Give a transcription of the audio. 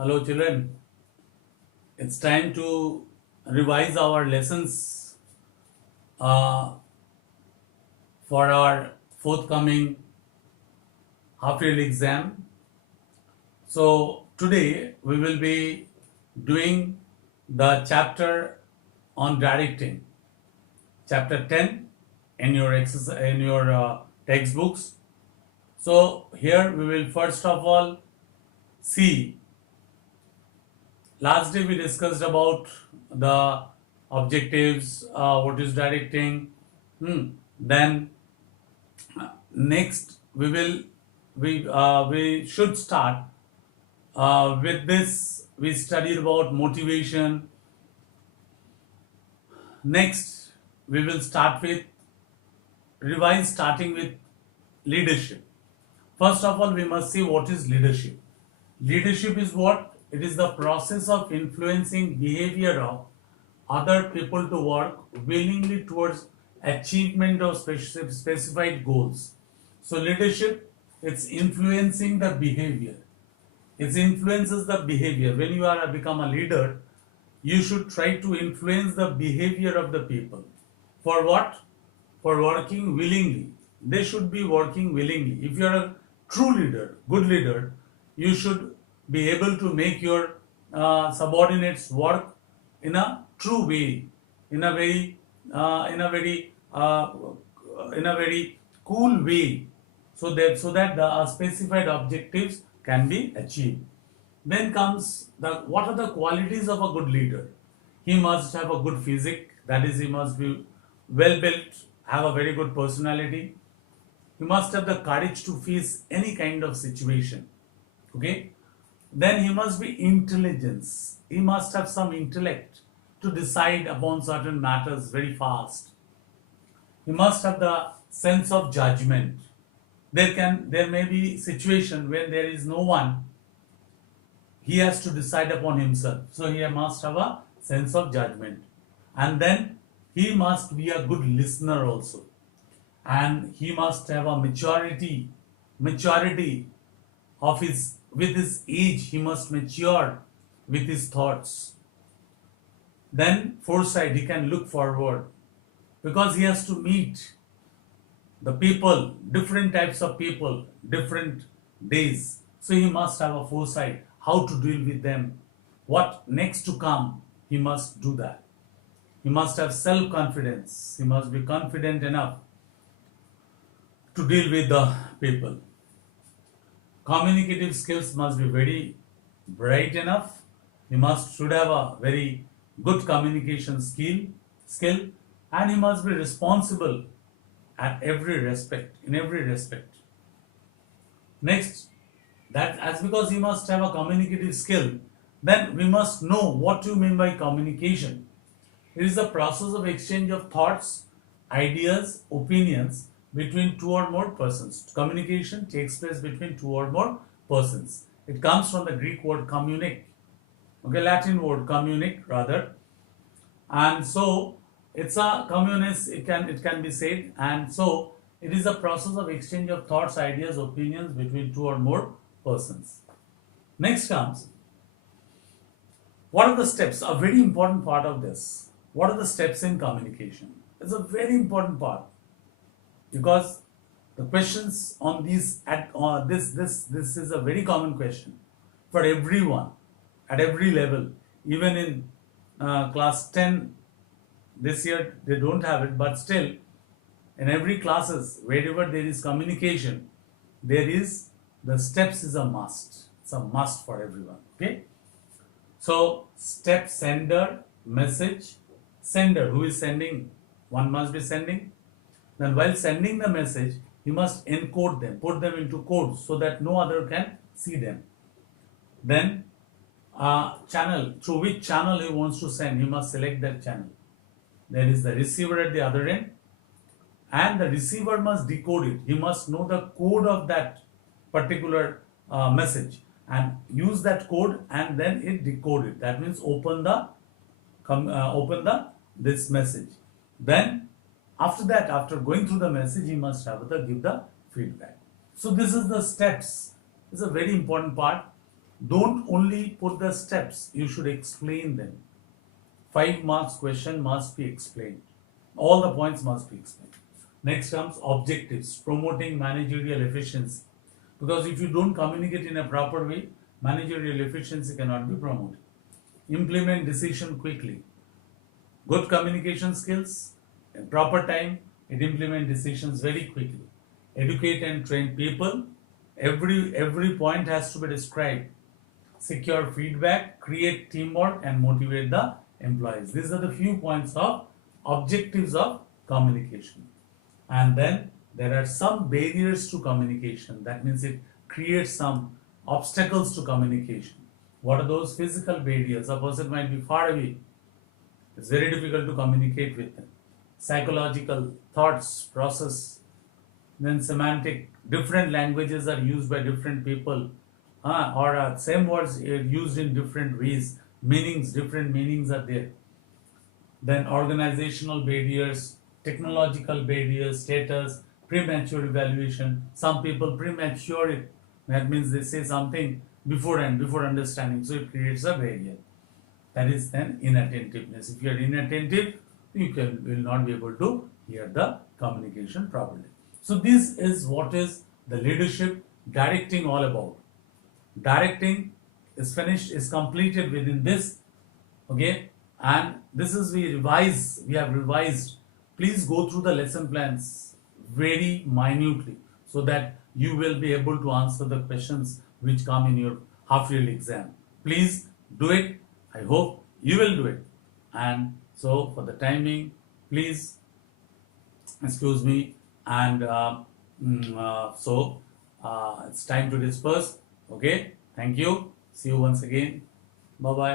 Hello, children. It's time to revise our lessons uh, for our forthcoming half yearly exam. So, today we will be doing the chapter on directing, chapter 10 in your textbooks. So, here we will first of all see. Last day we discussed about the objectives, what is directing. Then next we should start with this. We studied about motivation. Next we will start with revise starting with leadership. First of all, we must see what is leadership. Leadership is what? It is the process of influencing behavior of other people to work willingly towards achievement of specified goals. So leadership, it's influencing the behavior. It influences the behavior. When you are become a leader, you should try to influence the behavior of the people. For what? For working willingly. They should be working willingly. If you are a true leader, good leader, you should be able to make your subordinates work in a true way, in a very, in a very, in a very cool way, so that the specified objectives can be achieved. Then comes the what are the qualities of a good leader? He must have a good physique, that is, he must be well built, have a very good personality. He must have the courage to face any kind of situation. Okay? Then he must be intelligence. He must have some intellect to decide upon certain matters very fast. He must have the sense of judgment. There may be situation when there is no one, he has to decide upon himself. So he must have a sense of judgment. And then he must be a good listener also. And he must have a maturity of his, with his age, he must mature with his thoughts. Then foresight, he can look forward because he has to meet the people, different types of people, different days. So he must have a foresight, how to deal with them, what next to come, he must do that. He must have self-confidence. He must be confident enough to deal with the people. Communicative skills must be very bright enough. He should have a very good communication skill, and he must be responsible at every respect, in every respect. Next, that as because he must have a communicative skill, then we must know what you mean by communication. It is the process of exchange of thoughts, ideas, opinions between two or more persons. Communication takes place between two or more persons. It comes from the Greek word communic, okay, Latin word communic rather, and so it's a communis. It can be said, and so it is a process of exchange of thoughts, ideas, opinions between two or more persons. Next comes, what are the steps? A very important part of this. What are the steps in communication? It's a very important part because the questions on these at this is a very common question for everyone at every level. Even in class 10, this year they don't have it, but still in every classes wherever there is communication, there is the steps is a must. It's a must for everyone. Okay. So step: sender, message, sender, who is sending, one must be sending. Then while sending the message, he must encode them, put them into codes so that no other can see them. Then channel, through which channel he wants to send, he must select that channel. There is the receiver at the other end, and the receiver must decode it. He must know the code of that particular message and use that code, and then it decode it. That means open the this message. Then after that, after going through the message, he must give the feedback. So this is the steps. It's a very important part. Don't only put the steps, you should explain them. 5 marks question must be explained. All the points must be explained. Next comes objectives, promoting managerial efficiency. Because if you don't communicate in a proper way, managerial efficiency cannot be promoted. Implement decision quickly. Good communication skills, in proper time, it implement decisions very quickly. Educate and train people. Every point has to be described. Secure feedback, create teamwork, and motivate the employees. These are the few points of objectives of communication. And then there are some barriers to communication. That means it creates some obstacles to communication. What are those? Physical barriers? A person might be far away. It's very difficult to communicate with them. Psychological thoughts, process, then semantic. Different languages are used by different people, or same words used in different ways. Meanings, different meanings are there. Then organizational barriers, technological barriers, status, premature evaluation. Some people premature it. That means they say something before understanding, so it creates a barrier. That is then inattentiveness. If you are inattentive, you will not be able to hear the communication properly. So this is what is the leadership directing all about. Directing is finished, is completed within this. Okay, and this is we have revised. Please go through the lesson plans very minutely so that you will be able to answer the questions which come in your half yearly exam. Please do it. I hope you will do it. And so for the timing, please excuse me. And it's time to disperse. Okay, thank you. See you once again. Bye bye.